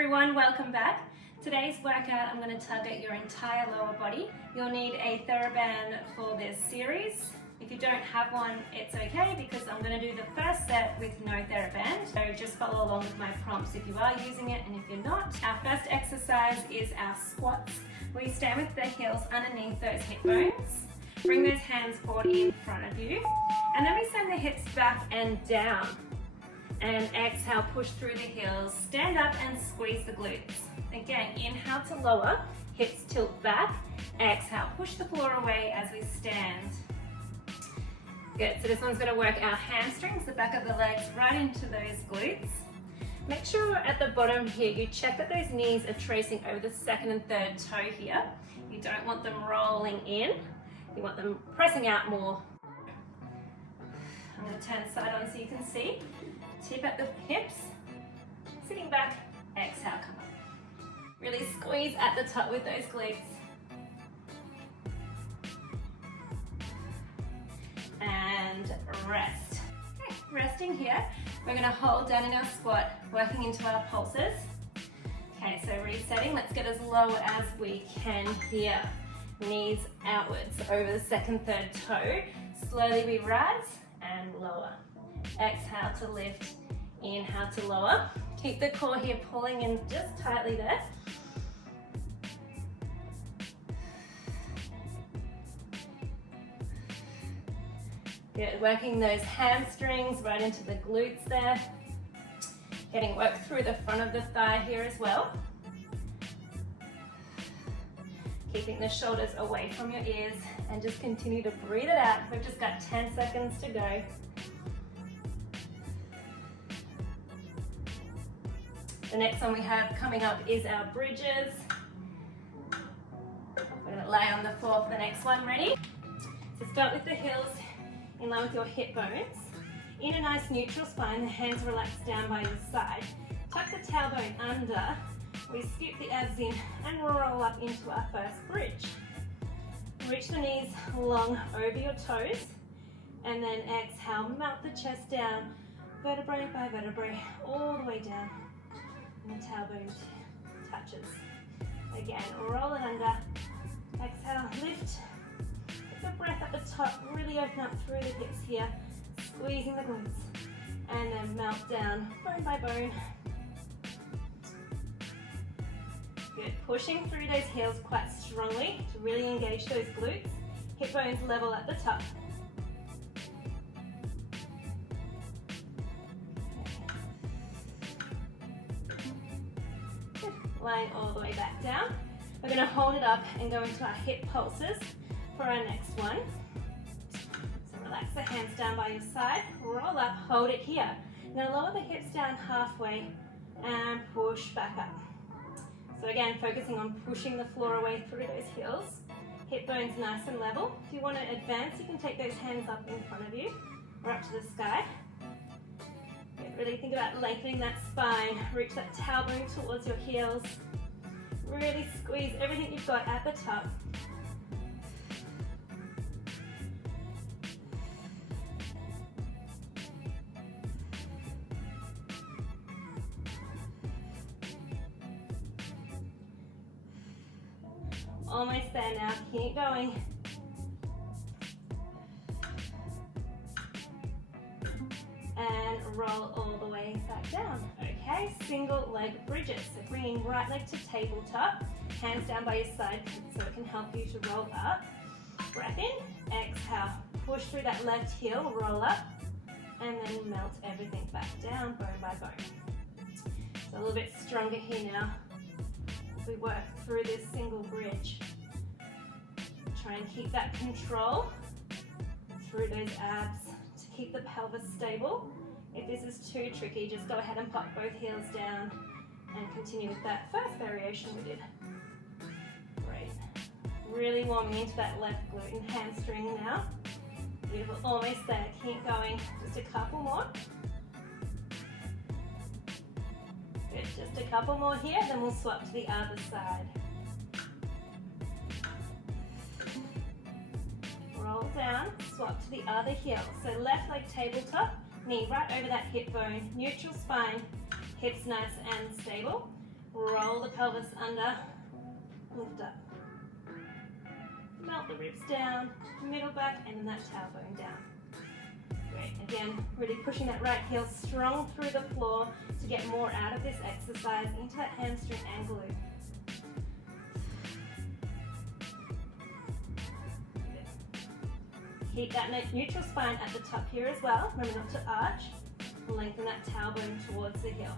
everyone, welcome back. Today's workout, I'm going to target your entire lower body. You'll need a TheraBand for this series. If you don't have one, it's okay because I'm going to do the first set with no TheraBand. So just follow along with my prompts if you are using it, and if you're not. Our first exercise is our squats. We stand with the heels underneath those hip bones. Bring those hands forward in front of you. And then we send the hips back and down. And exhale, push through the heels, stand up and squeeze the glutes. Again, inhale to lower, hips tilt back, exhale, push the floor away as we stand. Good, so this one's gonna work our hamstrings, the back of the legs right into those glutes. Make sure at the bottom here, you check that those knees are tracing over the second and third toe here. You don't want them rolling in, you want them pressing out more. I'm gonna turn side on so you can see. Tip at the hips, sitting back, exhale, come up. Really squeeze at the top with those glutes. And rest. Okay, resting here, we're gonna hold down in our squat, working into our pulses. Okay, so resetting, let's get as low as we can here. Knees outwards over the second, third toe. Slowly we rise and lower. Exhale to lift, inhale to lower. Keep the core here pulling in just tightly there. Good, working those hamstrings right into the glutes there. Getting work through the front of the thigh here as well. Keeping the shoulders away from your ears and just continue to breathe it out. We've just got 10 seconds to go. The next one we have coming up is our bridges. We're going to lay on the floor for the next one. Ready? So start with the heels in line with your hip bones. In a nice neutral spine, the hands relax down by your side. Tuck the tailbone under. We scoop the abs in and roll up into our first bridge. Reach the knees long over your toes. And then exhale, melt the chest down, vertebrae by vertebrae, all the way down. And the tailbone touches. Again, roll it under. Exhale, lift. Take a breath at the top. Really open up through the hips here. Squeezing the glutes. And then melt down, bone by bone. Good. Pushing through those heels quite strongly to really engage those glutes. Hip bones level at the top. Line all the way back down. We're going to hold it up and go into our hip pulses for our next one. So relax the hands down by your side, roll up, hold it here. Now lower the hips down halfway and push back up. So again, focusing on pushing the floor away through those heels. Hip bones nice and level. If you want to advance, you can take those hands up in front of you or up to the sky. Really think about lengthening that spine. Reach that tailbone towards your heels. Really squeeze everything you've got at the top. Almost there now. Keep going. And roll all the way back down. Okay, single leg bridges. So bringing right leg to tabletop, hands down by your side so it can help you to roll up. Breath in, exhale, push through that left heel, roll up, and then melt everything back down, bone by bone. So a little bit stronger here now as we work through this single bridge. Try and keep that control through those abs. Keep the pelvis stable. If this is too tricky, just go ahead and pop both heels down and continue with that first variation we did. Great. Really warming into that left glute and hamstring now. Beautiful, almost there. Keep going. Just a couple more. Good, just a couple more here, then we'll swap to the other side. Roll down, swap to the other heel. So left leg tabletop, knee right over that hip bone, neutral spine, hips nice and stable. Roll the pelvis under, lift up. Melt the ribs down, middle back, and then that tailbone down. Great, again, really pushing that right heel strong through the floor to get more out of this exercise into that hamstring and glute. Keep that neutral spine at the top here as well. Remember not to arch. Lengthen that tailbone towards the heel.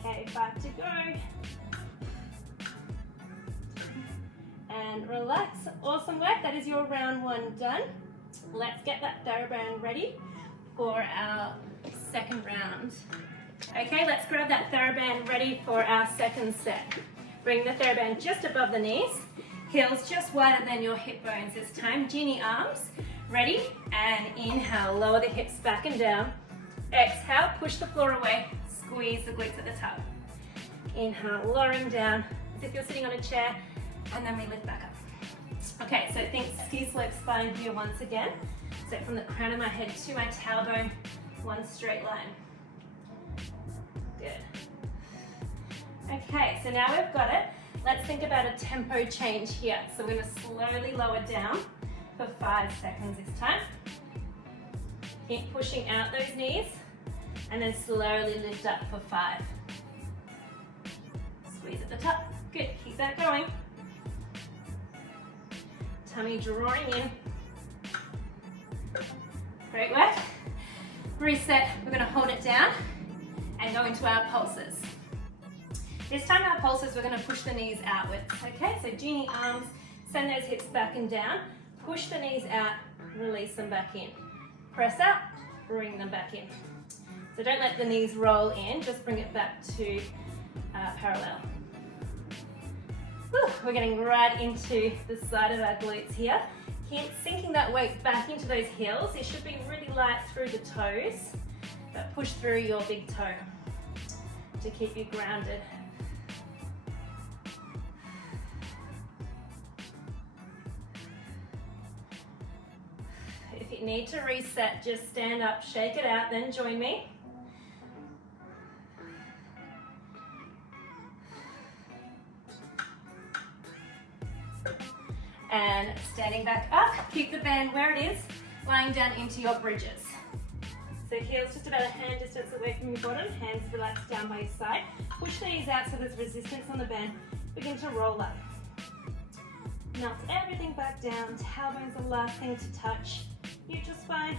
Okay, 5 to go. And relax. Awesome work. That is your round 1 done. Let's get that TheraBand ready for our second round. Okay, let's grab that TheraBand ready for our second set. Bring the TheraBand just above the knees, heels just wider than your hip bones this time. Genie arms, ready? And inhale, lower the hips back and down. Exhale, push the floor away, squeeze the glutes at the top. Inhale, lowering down as if you're sitting on a chair, and then we lift back up. Okay, so think ski slope spine here once again. So from the crown of my head to my tailbone, one straight line. Good. Okay, so now we've got it. Let's think about a tempo change here. So we're going to slowly lower down for 5 seconds this time. Keep pushing out those knees, and then slowly lift up for 5. Squeeze at the top. Good, keep that going. Tummy drawing in. Great work. Reset, we're going to hold it down and go into our pulses. This time our pulses, we're going to push the knees outwards, okay? So genie arms, send those hips back and down, push the knees out, release them back in. Press out, bring them back in. So don't let the knees roll in, just bring it back to parallel. Whew, we're getting right into the side of our glutes here. Keep sinking that weight back into those heels. It should be really light through the toes, but push through your big toe to keep you grounded. If you need to reset, just stand up, shake it out, then join me. And standing back up, keep the band where it is, lying down into your bridges. So heels just about a hand distance away from your bottom, hands relaxed down by your side. Push the knees out so there's resistance on the band. Begin to roll up. Melt everything back down, tailbone's the last thing to touch. Neutral spine,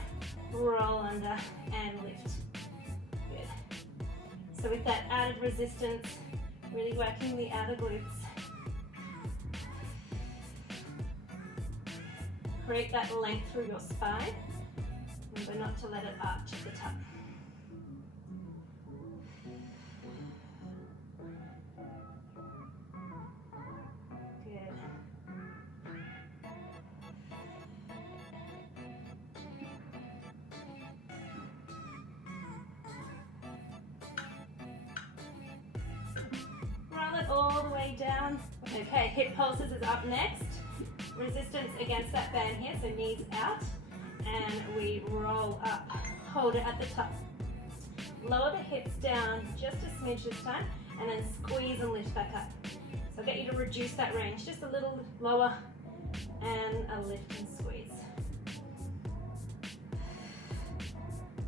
roll under and lift. Good. So with that added resistance, really working the outer glutes. Create that length through your spine. Remember not to let it arch at the top. Good. Roll it all the way down. Okay, hip pulses is up next. Resistance against that band here, so knees out, and we roll up. Hold it at the top. Lower the hips down just a smidge this time, and then squeeze and lift back up. So I'll get you to reduce that range, just a little lower, and a lift and squeeze.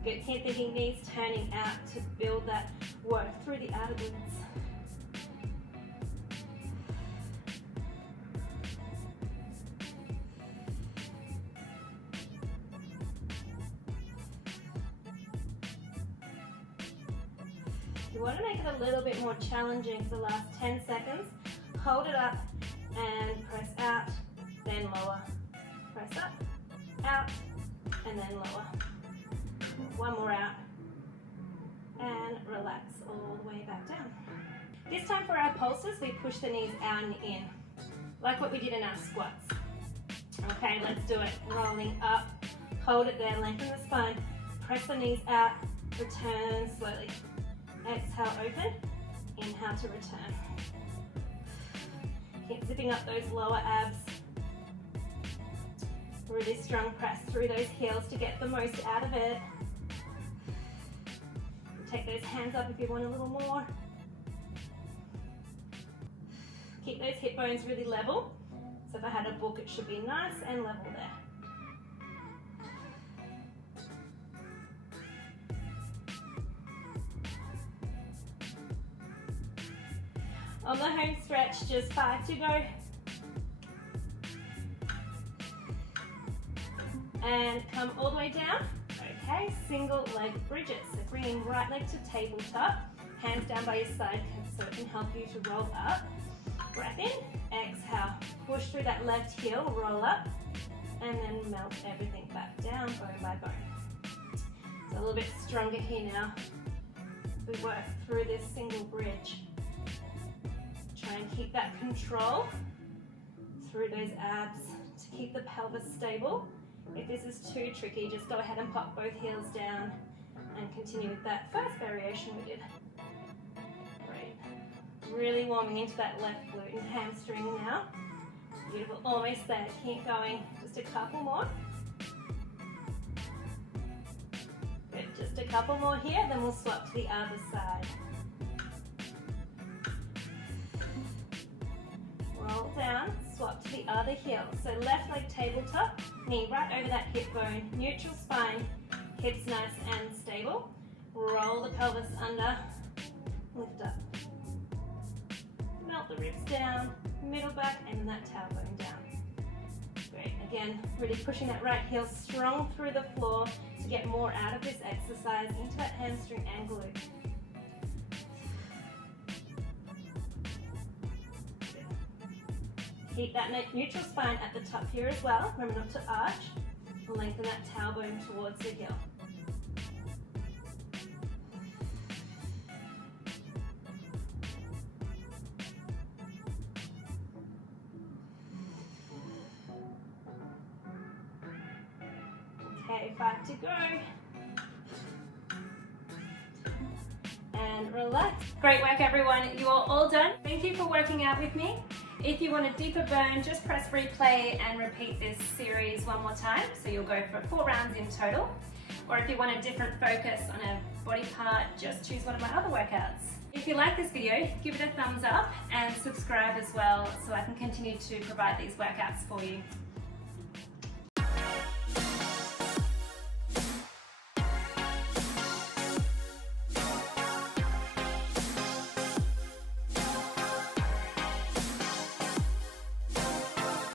Good, keep thinking knees turning out to build that work through the outer glutes. You want to make it a little bit more challenging for the last 10 seconds. Hold it up and press out, then lower. Press up, out, and then lower. One more out, and relax all the way back down. This time for our pulses, we push the knees out and in, like what we did in our squats. Okay, let's do it. Rolling up, hold it there, lengthen the spine, press the knees out, return slowly. Exhale, open. Inhale to return. Keep zipping up those lower abs. Really strong press through those heels to get the most out of it. Take those hands up if you want a little more. Keep those hip bones really level. So if I had a book, it should be nice and level there. On the home stretch, just 5 to go. And come all the way down. Okay, single leg bridges. So bringing right leg to tabletop, hands down by your side so it can help you to roll up. Breath in, exhale, push through that left heel, roll up, and then melt everything back down, bone by bone. So a little bit stronger here now. We work through this single bridge. Try and keep that control through those abs to keep the pelvis stable. If this is too tricky, just go ahead and pop both heels down and continue with that first variation we did. Great. Really warming into that left glute and hamstring now. Beautiful, almost there. Keep going. Just a couple more. Good, just a couple more here, then we'll swap to the other side. Roll down, swap to the other heel. So left leg tabletop, knee right over that hip bone, neutral spine, hips nice and stable. Roll the pelvis under, lift up. Melt the ribs down, middle back, and then that tailbone down. Great, again, really pushing that right heel strong through the floor to get more out of this exercise into that hamstring and glute. Keep that neutral spine at the top here as well. Remember not to arch. Lengthen that tailbone towards the heel. Okay, 5 to go. And relax. Great work, everyone. You are all done. Thank you for working out with me. If you want a deeper burn, just press replay and repeat this series one more time. So you'll go for 4 rounds in total. Or if you want a different focus on a body part, just choose one of my other workouts. If you like this video, give it a thumbs up and subscribe as well so I can continue to provide these workouts for you.